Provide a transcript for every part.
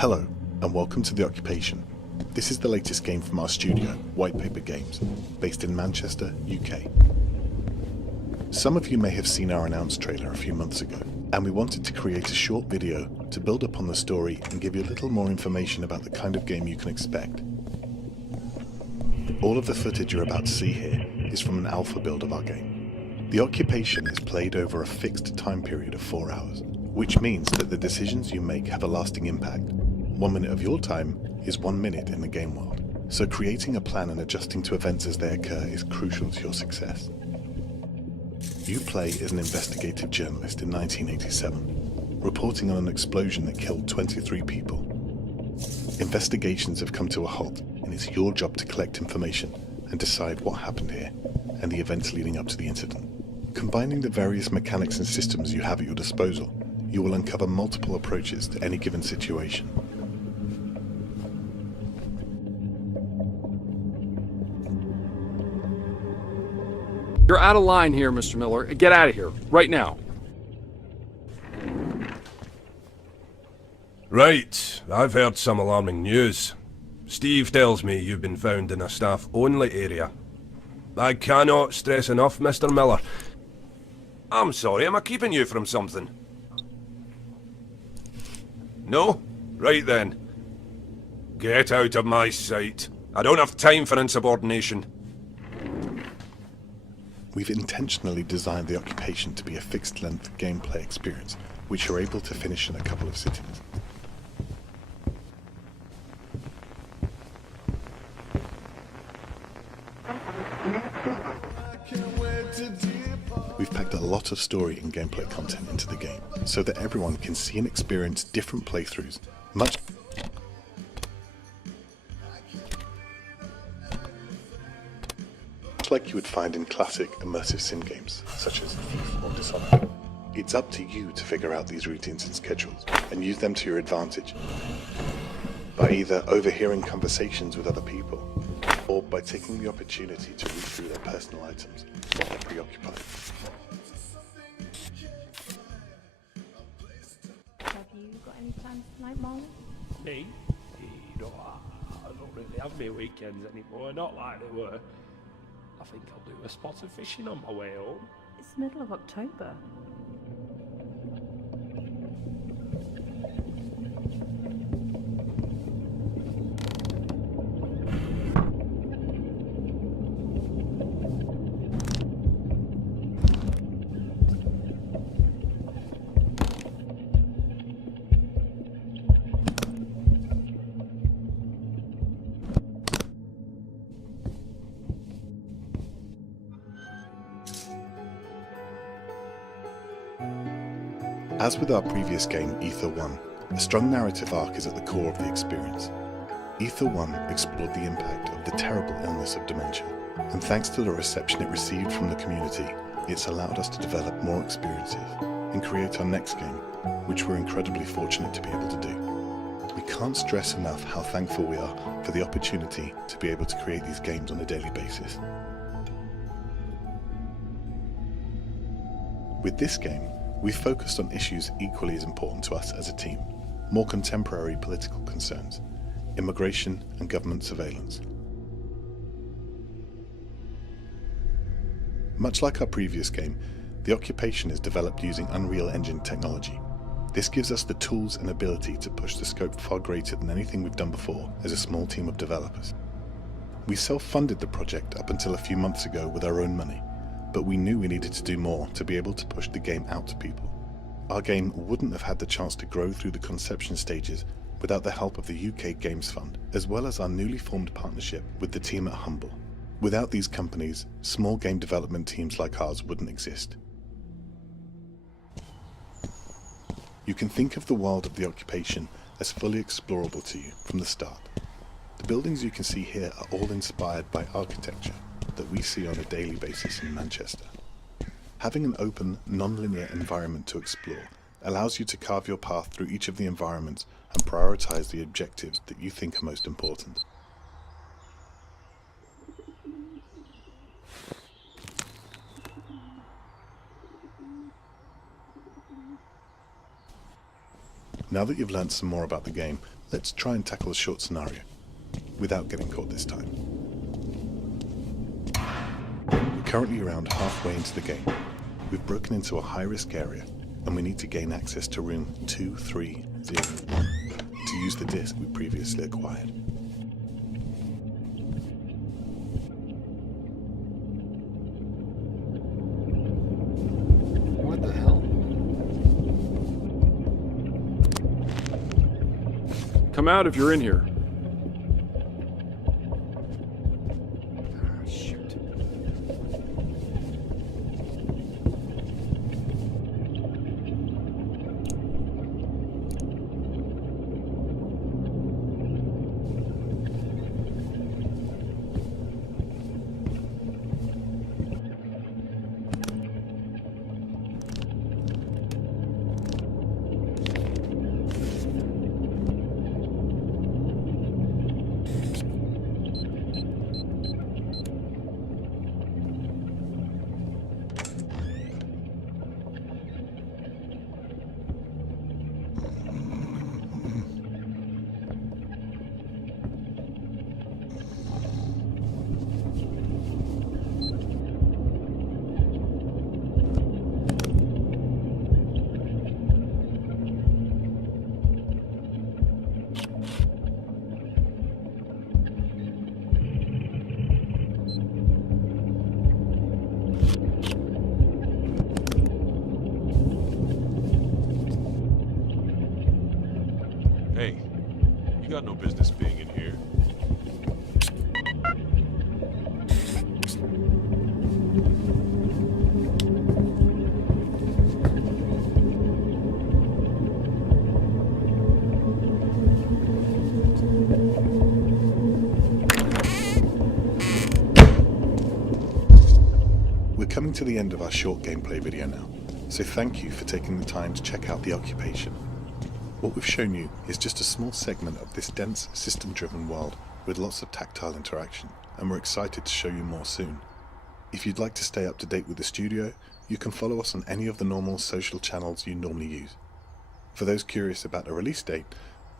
Hello, and welcome to The Occupation. This is the latest game from our studio, White Paper Games, based in Manchester, UK. Some of you may have seen our announced trailer a few months ago, and we wanted to create a short video to build upon the story and give you a little more information about the kind of game you can expect. All of the footage you're about to see here is from an alpha build of our game. The Occupation is played over a fixed time period of 4 hours, which means that the decisions you make have a lasting impact. 1 minute of your time is 1 minute in the game world, so creating a plan and adjusting to events as they occur is crucial to your success. You play as an investigative journalist in 1987, reporting on an explosion that killed 23 people. Investigations have come to a halt, and it's your job to collect information and decide what happened here and the events leading up to the incident. Combining the various mechanics and systems you have at your disposal, you will uncover multiple approaches to any given situation. You're out of line here, Mr. Miller. Get out of here, right now. Right, I've heard some alarming news. Steve tells me you've been found in a staff-only area. I cannot stress enough, Mr. Miller. I'm sorry, am I keeping you from something? No? Right then. Get out of my sight. I don't have time for insubordination. We've intentionally designed The Occupation to be a fixed-length gameplay experience, which you're able to finish in a couple of sittings. We've packed a lot of story and gameplay content into the game, so that everyone can see and experience different playthroughs, much like you would find in classic immersive sim games, such as Thief or Dishonored. It's up to you to figure out these routines and schedules, and use them to your advantage, by either overhearing conversations with other people, or by taking the opportunity to read through their personal items while they're preoccupied. Have you got any plans tonight, Molly? Me? You know, I don't really have my weekends anymore, not like they were. I think I'll do a spot of fishing on my way home. It's the middle of October. As with our previous game, Ether 1, a strong narrative arc is at the core of the experience. Ether 1 explored the impact of the terrible illness of dementia, and thanks to the reception it received from the community, it's allowed us to develop more experiences and create our next game, which we're incredibly fortunate to be able to do. We can't stress enough how thankful we are for the opportunity to be able to create these games on a daily basis. With this game, we've focused on issues equally as important to us as a team: more contemporary political concerns, immigration and government surveillance. Much like our previous game, The Occupation is developed using Unreal Engine technology. This gives us the tools and ability to push the scope far greater than anything we've done before as a small team of developers. We self-funded the project up until a few months ago with our own money, but we knew we needed to do more to be able to push the game out to people. Our game wouldn't have had the chance to grow through the conception stages without the help of the UK Games Fund, as well as our newly formed partnership with the team at Humble. Without these companies, small game development teams like ours wouldn't exist. You can think of the world of The Occupation as fully explorable to you from the start. The buildings you can see here are all inspired by architecture that we see on a daily basis in Manchester. Having an open, non-linear environment to explore allows you to carve your path through each of the environments and prioritize the objectives that you think are most important. Now that you've learned some more about the game, let's try and tackle a short scenario, without getting caught this time. We're currently around halfway into the game. We've broken into a high-risk area, and we need to gain access to room 230 to use the disc we previously acquired. What the hell? Come out if you're in here. Ah, shoot. Hey, you got no business being in here. We're coming to the end of our short gameplay video now, so thank you for taking the time to check out The Occupation. What we've shown you is just a small segment of this dense, system-driven world with lots of tactile interaction, and we're excited to show you more soon. If you'd like to stay up to date with the studio, you can follow us on any of the normal social channels you normally use. For those curious about a release date,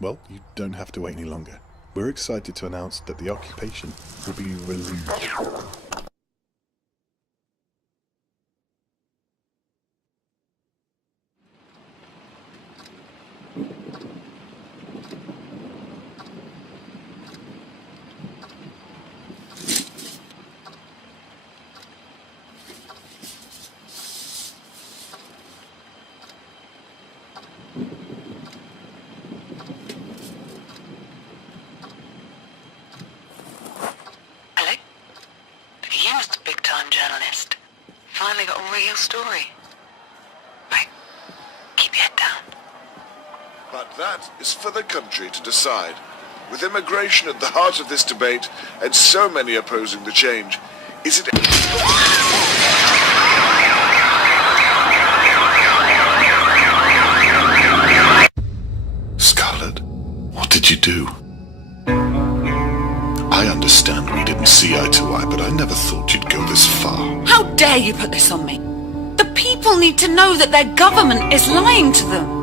well, you don't have to wait any longer. We're excited to announce that The Occupation will be released. Hello? You must be a big-time journalist. Finally got a real story. Right. Keep your head down. But that is for the country to decide. With immigration at the heart of this debate, and so many opposing the change, is it... Scarlet, what did you do? I understand we didn't see eye to eye, but I never thought you'd go this far. How dare you put this on me? The people need to know that their government is lying to them.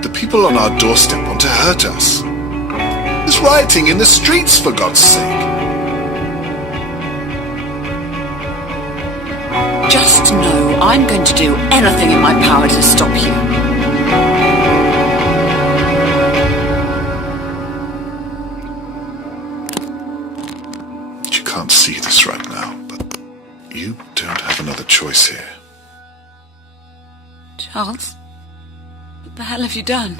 The people on our doorstep want to hurt us. There's rioting in the streets, for God's sake. Just know I'm going to do anything in my power to stop you. You can't see this right now, but you don't have another choice here. Charles, what the hell have you done?